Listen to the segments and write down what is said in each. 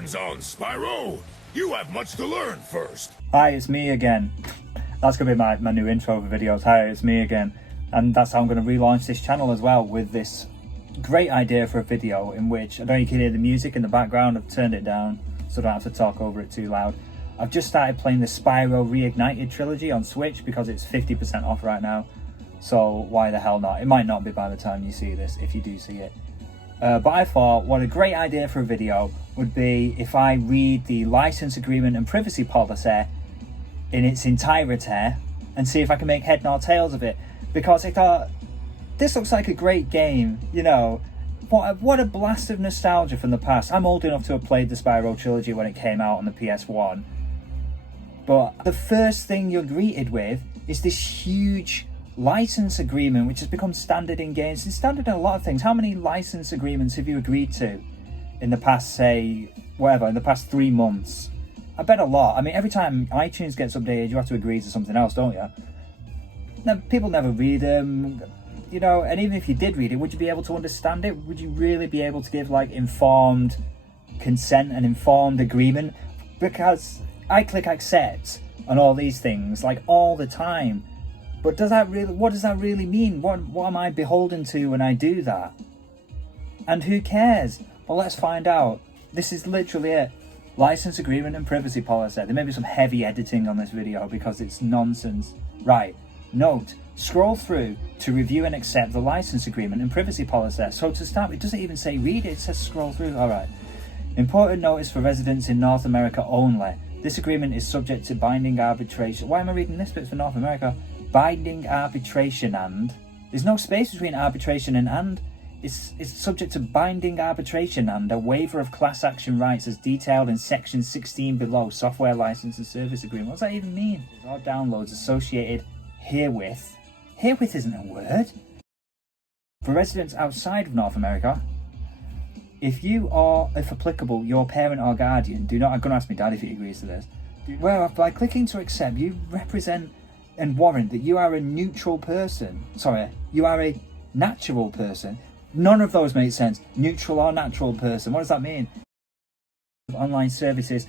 horns on, Spyro! You have much to learn first. Hi, it's me again. That's going to be my new intro for videos. Hi, it's me again. And that's how I'm going to relaunch this channel as well, with this great idea for a video in which, I don't know if you can hear the music in the background, I've turned it down so I don't have to talk over it too loud. I've just started playing the Spyro Reignited trilogy on Switch because it's 50% off right now. So why the hell not? It might not be by the time you see this, if you do see it. But I thought what a great idea for a video would be if I read the license agreement and privacy policy in its entirety and see if I can make head nor tails of it. Because I thought, this looks like a great game, you know. What a blast of nostalgia from the past. I'm old enough to have played the Spyro trilogy when it came out on the PS1. But the first thing you're greeted with is this huge license agreement, which has become standard in games. It's standard in a lot of things. How many license agreements have you agreed to in the past, say, in the past 3 months? I bet a lot. I mean, every time iTunes gets updated, you have to agree to something else, don't you? Now, people never read them, you know, and even if you did read it, would you be able to understand it? Would you really be able to give, like, informed consent and informed agreement? Because I click accept on all these things, like, all the time. But what does that really mean? What am I beholden to when I do that? And who cares? Well, let's find out. This is literally it. License agreement and privacy policy. There may be some heavy editing on this video because it's nonsense. Right. Note, scroll through to review and accept the license agreement and privacy policy. So to start, it doesn't even say read it, it says scroll through. Alright. Important notice for residents in North America only. This agreement is subject to binding arbitration. Why am I reading this bit for North America? Binding arbitration and... There's no space between arbitration and. It's subject to binding arbitration and a waiver of class action rights as detailed in section 16 below, software license and service agreement. What does that even mean? There are downloads associated herewith. Herewith isn't a word. For residents outside of North America, if applicable, your parent or guardian, I'm going to ask my dad if he agrees to this. Well, by clicking to accept, you represent and warrant that you are a neutral person. Sorry, you are a natural person. None of those make sense. Neutral or natural person. What does that mean? Online services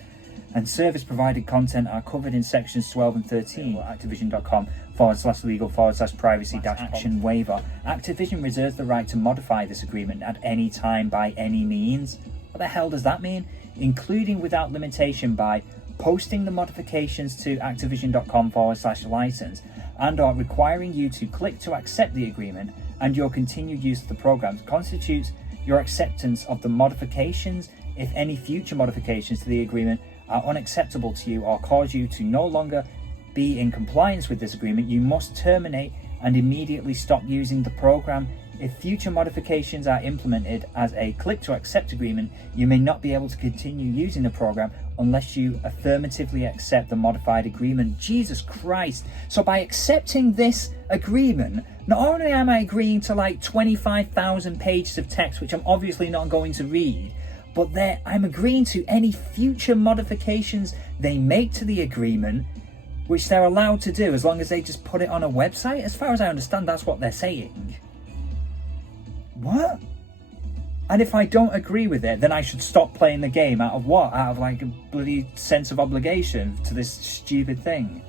and service provided content are covered in sections 12 and 13. Activision.com/legal/privacy-action waiver. Activision reserves the right to modify this agreement at any time by any means. What the hell does that mean? Including without limitation by posting the modifications to activision.com/license and/or requiring you to click to accept the agreement and your continued use of the programs constitutes your acceptance of the modifications. If any future modifications to the agreement are unacceptable to you or cause you to no longer be in compliance with this agreement, you must terminate and immediately stop using the program. If future modifications are implemented as a click to accept agreement, you may not be able to continue using the program unless you affirmatively accept the modified agreement. Jesus Christ. So by accepting this agreement, not only am I agreeing to like 25,000 pages of text, which I'm obviously not going to read, but I'm agreeing to any future modifications they make to the agreement, which they're allowed to do as long as they just put it on a website. As far as I understand, that's what they're saying. What? And if I don't agree with it, then I should stop playing the game out of what? Out of like a bloody sense of obligation to this stupid thing.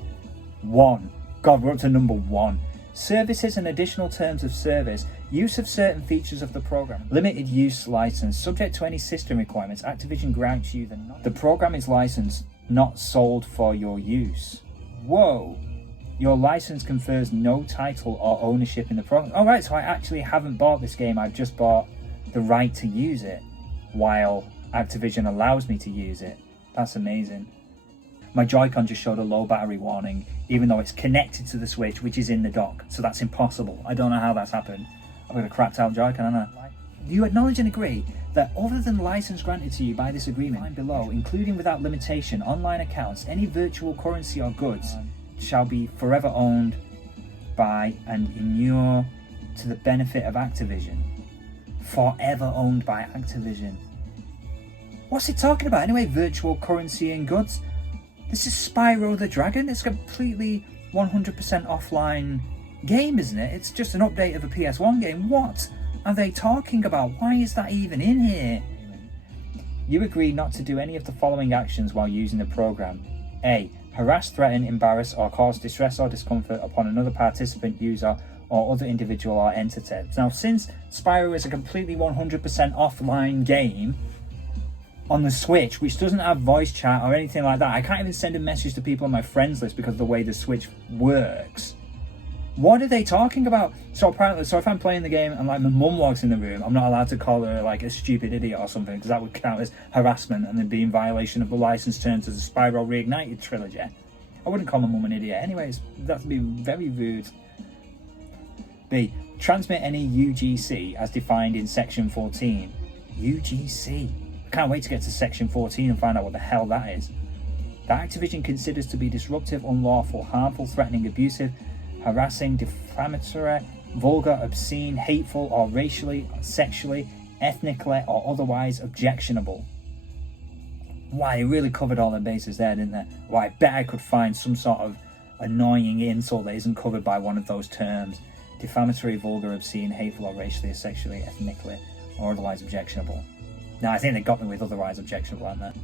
1. God, we're up to number 1. Services and additional terms of service. Use of certain features of the program. Limited use license. Subject to any system requirements, Activision grants you the program is licensed, not sold for your use. Whoa. Your license confers no title or ownership in the program. Oh, right, so I actually haven't bought this game. I've just bought the right to use it while Activision allows me to use it. That's amazing. My Joy-Con just showed a low battery warning, even though it's connected to the Switch, which is in the dock. So that's impossible. I don't know how that's happened. I've got a crapped out Joy-Con, haven't I? You acknowledge and agree that other than the license granted to you by this agreement, below, including without limitation, online accounts, any virtual currency or goods shall be forever owned by and inure to the benefit of Activision. Forever owned by Activision. What's it talking about anyway? Virtual currency and goods? This is Spyro the Dragon. It's a completely 100% offline game, isn't it? It's just an update of a PS1 game. What are they talking about? Why is that even in here? You agree not to do any of the following actions while using the program. A. Harass, threaten, embarrass, or cause distress or discomfort upon another participant, user, or other individual or entity. Now, since Spyro is a completely 100% offline game on the Switch, which doesn't have voice chat or anything like that, I can't even send a message to people on my friends list because of the way the Switch works. What are they talking about? So apparently, if I'm playing the game and like my mum walks in the room, I'm not allowed to call her like a stupid idiot or something, because that would count as harassment and then be in violation of the license terms of the Spyro Reignited trilogy. I wouldn't call my mum an idiot. Anyways, that would be very rude. B. Transmit any UGC as defined in section 14. UGC. I can't wait to get to section 14 and find out what the hell that is. That Activision considers to be disruptive, unlawful, harmful, threatening, abusive, harassing, defamatory, vulgar, obscene, hateful, or racially, sexually, ethnically, or otherwise objectionable. Why, they really covered all their bases there, didn't they? Well, I bet I could find some sort of annoying insult that isn't covered by one of those terms. Defamatory, vulgar, obscene, hateful, or racially, sexually, ethnically, or otherwise objectionable. Now, I think they got me with otherwise objectionable, aren't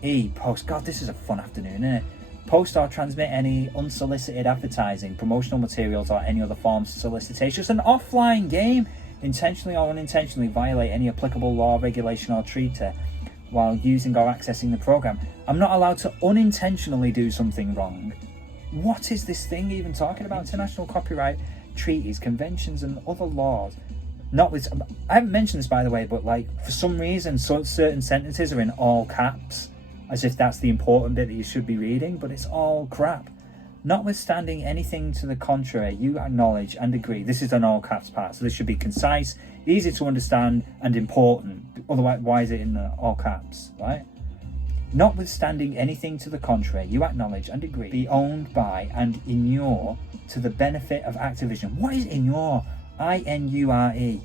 they? E. Post. God, this is a fun afternoon, isn't it? Post or transmit any unsolicited advertising, promotional materials, or any other forms of solicitation. It's an offline game. Intentionally or unintentionally violate any applicable law, regulation, or treaty while using or accessing the program. I'm not allowed to unintentionally do something wrong. What is this thing even talking about? International copyright treaties, conventions, and other laws. I haven't mentioned this, by the way, but like for some reason, certain sentences are in all caps, as if that's the important bit that you should be reading, but it's all crap. Notwithstanding anything to the contrary, you acknowledge and agree. This is an all caps part, so this should be concise, easy to understand, and important. Otherwise, why is it in the all caps, right? Notwithstanding anything to the contrary, you acknowledge and agree be owned by and inure to the benefit of Activision. What is inure? I-N-U-R-E.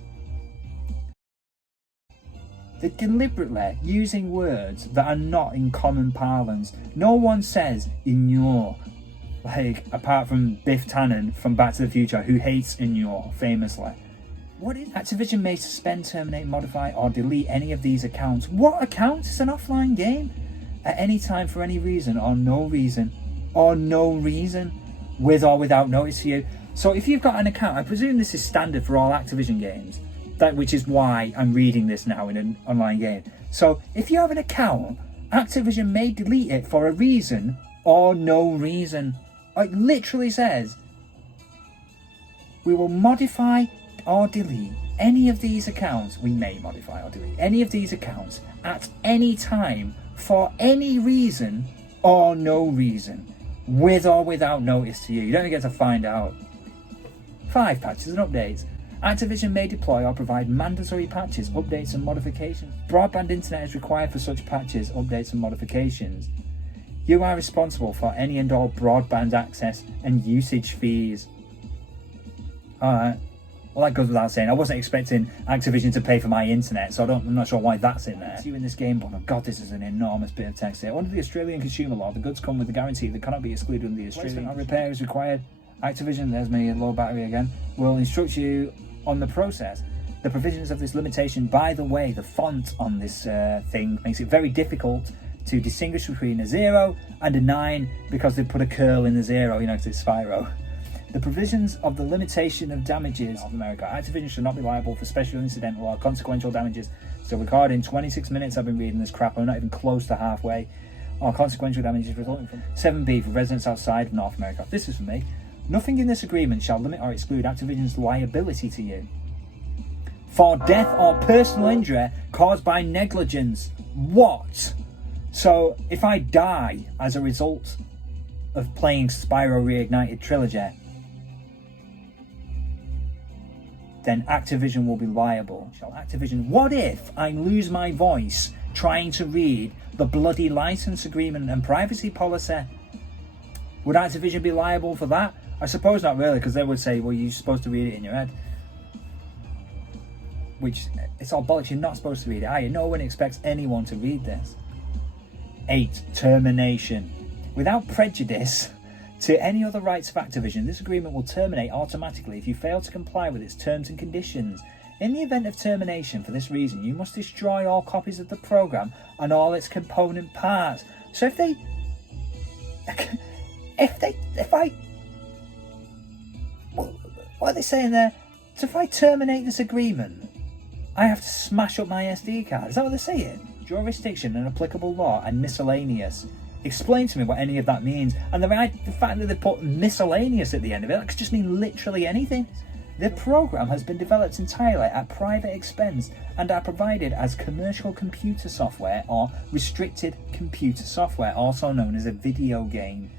They're deliberately using words that are not in common parlance. No one says inure, like apart from Biff Tannen from Back to the Future, who hates inure famously. What is Activision may suspend, terminate, modify, or delete any of these accounts. What account? It's an offline game. At any time for any reason or no reason, with or without notice to you. So if you've got an account, I presume this is standard for all Activision games, which is why I'm reading this now in an online game. So if you have an account, Activision may delete it for a reason or no reason. It literally says, we will modify or delete any of these accounts. We may modify or delete any of these accounts at any time for any reason or no reason, with or without notice to you. You don't get to find out. 5. Patches and updates. Activision may deploy or provide mandatory patches, updates, and modifications. Broadband internet is required for such patches, updates, and modifications. You are responsible for any and all broadband access and usage fees. Alright. Well, that goes without saying. I wasn't expecting Activision to pay for my internet, so I'm not sure why that's in there. See you in this game, but oh god, this is an enormous bit of text here. Under the Australian consumer law, the goods come with a guarantee that cannot be excluded under the Australian. Repair is required. Activision, there's my low battery again, will instruct you on the process. The provisions of this limitation, by the way, the font on this thing makes it very difficult to distinguish between a 0 and a 9 because they put a curl in the 0, because it's Spyro. The provisions of the limitation of damages of America. Activision should not be liable for special, incidental, or consequential damages. So recording 26 minutes I've been reading this crap, I'm not even close to halfway. Or consequential damages resulting from 7B for residents outside of North America. This is for me. Nothing in this agreement shall limit or exclude Activision's liability to you for death or personal injury caused by negligence. What? So if I die as a result of playing Spyro Reignited trilogy, then Activision will be liable. Shall Activision? What if I lose my voice trying to read the bloody license agreement and privacy policy? Would Activision be liable for that? I suppose not really, because they would say, well, you're supposed to read it in your head. Which, it's all bollocks, you're not supposed to read it, are you? No one expects anyone to read this. 8. Termination. Without prejudice to any other rights of Activision, this agreement will terminate automatically if you fail to comply with its terms and conditions. In the event of termination for this reason, you must destroy all copies of the program and all its component parts. So what are they saying there? So if I terminate this agreement, I have to smash up my SD card. Is that what they're saying? Jurisdiction and applicable law and miscellaneous. Explain to me what any of that means. And the fact that they put miscellaneous at the end of it, that could just mean literally anything. The program has been developed entirely at private expense and are provided as commercial computer software or restricted computer software, also known as a video game.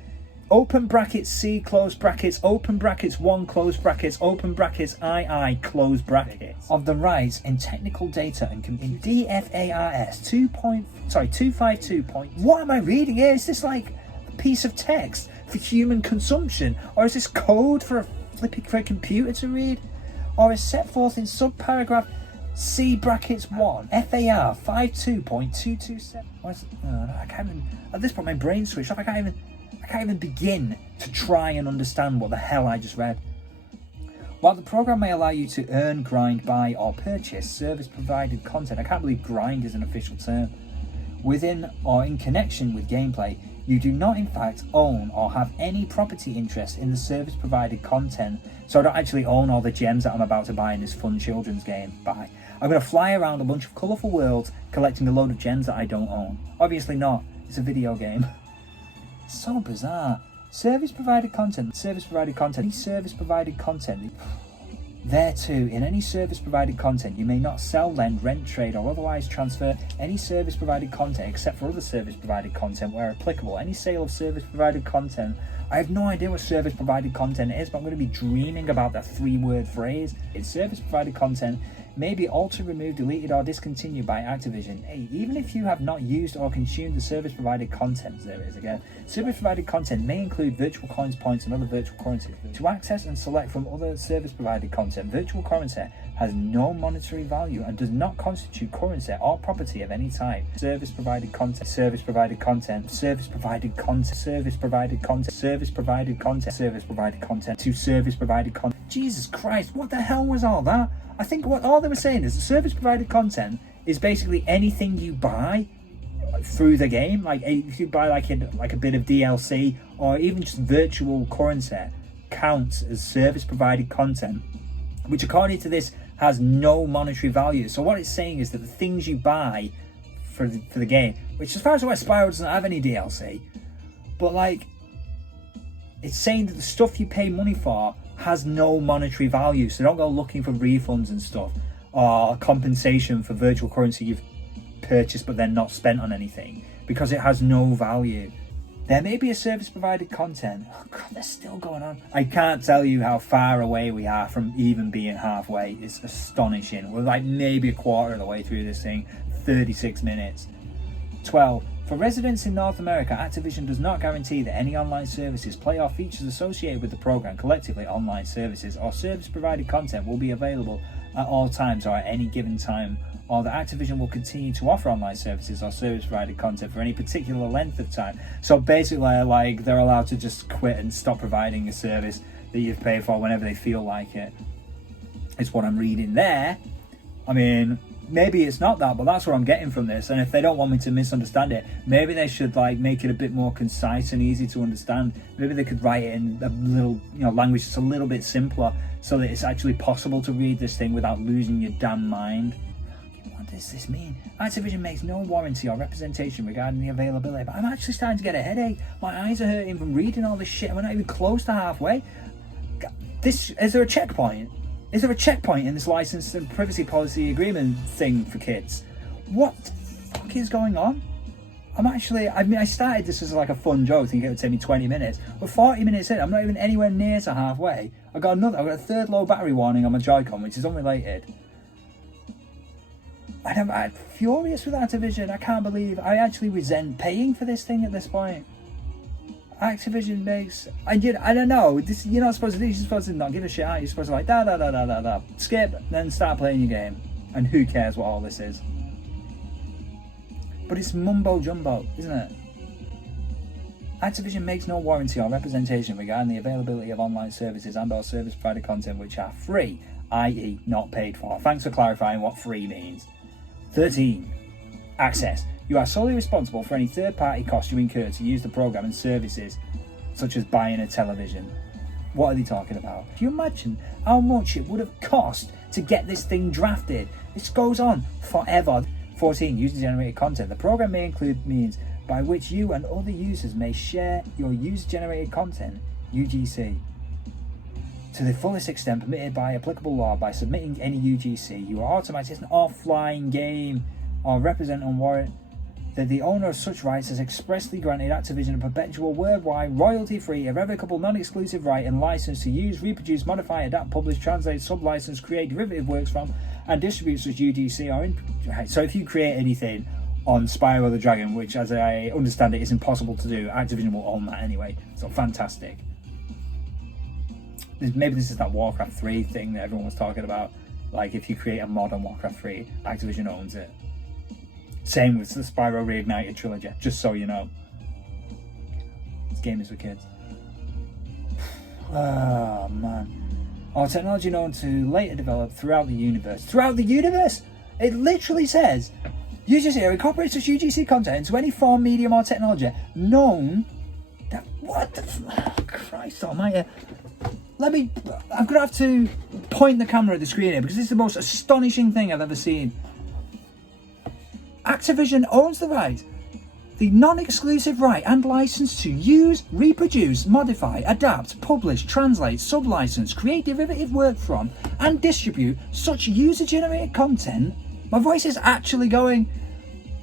Open brackets C, close brackets, open brackets 1, close brackets, open brackets II, close brackets. Of the rights in technical data and in DFARS 252. What am I reading here? Is this like a piece of text for human consumption? Or is this code for a computer to read? Or is set forth in subparagraph C brackets 1, FAR 52.227? I can't even, at this point my brain switched off. I can't even begin to try and understand what the hell I just read. While the program may allow you to earn, grind, buy or purchase service-provided content, I can't believe grind is an official term, within or in connection with gameplay, you do not in fact own or have any property interest in the service-provided content. So I don't actually own all the gems that I'm about to buy in this fun children's game. Bye. I'm going to fly around a bunch of colourful worlds collecting a load of gems that I don't own. Obviously not. It's a video game. So bizarre. Service provided content. Any service provided content. There too, in any service provided content, you may not sell, lend, rent, trade, or otherwise transfer any service provided content except for other service provided content where applicable. Any sale of service provided content. I have no idea what service provided content is, but I'm going to be dreaming about that 3-word phrase. It's service provided content may be altered, removed, deleted, or discontinued by Activision. Hey, even if you have not used or consumed the service-provided content, there it is again. Service-provided content may include virtual coins, points, and other virtual currencies. To access and select from other service-provided content, virtual currency has no monetary value and does not constitute currency or property of any type. Service-provided content, service-provided content, service-provided content, service-provided content, service-provided content, service-provided content, to service-provided content. Jesus Christ, what the hell was all that? I think what all they were saying is the service provided content is basically anything you buy through the game. Like if you buy like a bit of DLC or even just virtual currency counts as service provided content, which according to this has no monetary value. So what it's saying is that the things you buy for the game, which as far as I'm aware, Spyro doesn't have any DLC, but like it's saying that the stuff you pay money for has no monetary value, so don't go looking for refunds and stuff or compensation for virtual currency you've purchased but then not spent on anything, because it has no value. There may be a service provided content. Oh god, they're still going on. I can't tell you how far away we are from even being halfway. It's astonishing. We're like maybe a quarter of the way through this thing. 36 minutes. 12. For residents in North America, Activision does not guarantee that any online services, play or features associated with the program, collectively online services or service-provided content will be available at all times or at any given time, or that Activision will continue to offer online services or service-provided content for any particular length of time. So basically, like, they're allowed to just quit and stop providing a service that you've paid for whenever they feel like it. It's what I'm reading there. I mean, maybe it's not that, but that's what I'm getting from this. And if they don't want me to misunderstand it, maybe they should like make it a bit more concise and easy to understand. Maybe they could write it in a little, language that's a little bit simpler, so that it's actually possible to read this thing without losing your damn mind. What does this mean? Activision makes no warranty or representation regarding the availability. But I'm actually starting to get a headache. My eyes are hurting from reading all this shit. We're not even close to halfway. Is there a checkpoint? Is there a checkpoint in this license and privacy policy agreement thing for kids? What the fuck is going on? I started this as like a fun joke thinking it would take me 20 minutes. But 40 minutes in, I'm not even anywhere near to halfway. I've got a third low battery warning on my Joy-Con, which is unrelated. I'm furious with Activision. I can't believe I actually resent paying for this thing at this point. Activision makes, I don't know, this, you're not supposed to do, you're supposed to not give a shit out, you're supposed to like da skip, then start playing your game, and who cares what all this is. But it's mumbo jumbo, isn't it? Activision makes no warranty or representation regarding the availability of online services and or service provider content which are free i.e. not paid for. Thanks for clarifying what free means. 13. Access. You are solely responsible for any third-party costs you incur to use the program and services, such as buying a television. What are they talking about? Can you imagine how much it would have cost to get this thing drafted? This goes on forever. 14. User-generated content. The program may include means by which you and other users may share your user-generated content, UGC, to the fullest extent permitted by applicable law. By submitting any UGC, you are automatically an offline game or represent on warrant that the owner of such rights has expressly granted Activision a perpetual, worldwide, royalty-free, irrevocable, non-exclusive right and license to use, reproduce, modify, adapt, publish, translate, sub-license, create derivative works from, and distribute such UGC or so if you create anything on Spyro the Dragon, which as I understand it is impossible to do, Activision will own that anyway. So fantastic. Maybe this is that Warcraft 3 thing that everyone was talking about. Like if you create a mod on Warcraft 3, Activision owns it. Same with the Spyro Reignited trilogy, just so you know. This game is for kids. Oh man. Or technology known to later develop throughout the universe. Throughout the universe? It literally says, UGC incorporates such UGC content into any form, medium or technology known that, what the Christ almighty. I'm gonna have to point the camera at the screen here because this is the most astonishing thing I've ever seen. Activision owns the right, the non-exclusive right and license to use, reproduce, modify, adapt, publish, translate, sub-license, create derivative work from, and distribute such user-generated content. My voice is actually going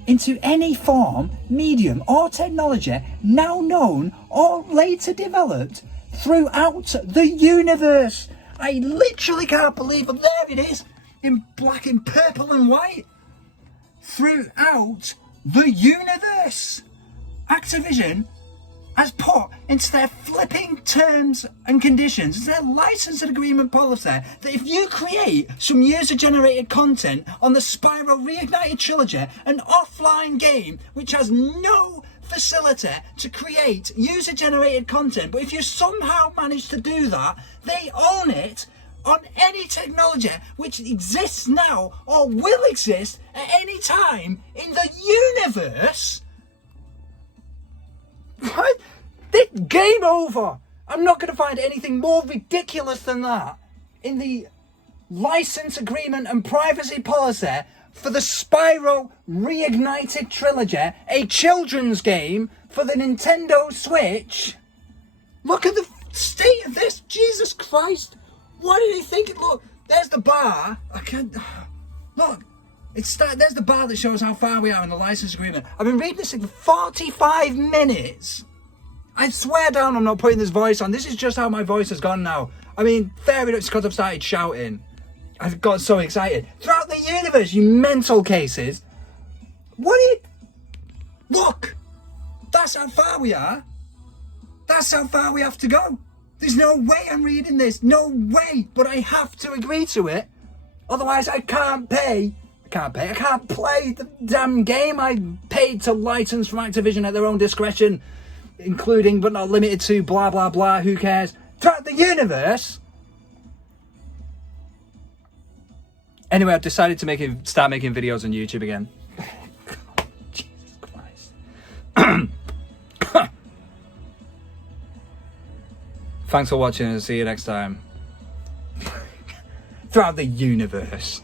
into any form, medium, or technology now known or later developed throughout the universe. I literally can't believe it. There it is, in black and purple and white. Throughout the universe. Activision has put into their flipping terms and conditions, it's their license and agreement policy, that if you create some user-generated content on the Spyro Reignited trilogy, an offline game which has no facility to create user-generated content, but if you somehow manage to do that, they own it on any technology which exists now or will exist at any time in the universe. What? Game over. I'm not going to find anything more ridiculous than that in the license agreement and privacy policy for the Spyro Reignited trilogy, a children's game for the Nintendo Switch. Look at the state of this. Jesus Christ. What did he think? Look, there's the bar. I can't. Look, there's the bar that shows how far we are in the license agreement. I've been reading this thing for 45 minutes. I swear down I'm not putting this voice on. This is just how my voice has gone now. I mean, fair enough, it's because I've started shouting. I've got so excited. Throughout the universe, you mental cases. Look, that's how far we are. That's how far we have to go. There's no way I'm reading this. No way. But I have to agree to it. Otherwise, I can't play the damn game I paid to license from Activision at their own discretion, including but not limited to blah, blah, blah. Who cares? Throughout the universe. Anyway, I've decided to start making videos on YouTube again. Jesus Christ. Thanks for watching and see you next time. Throughout the universe.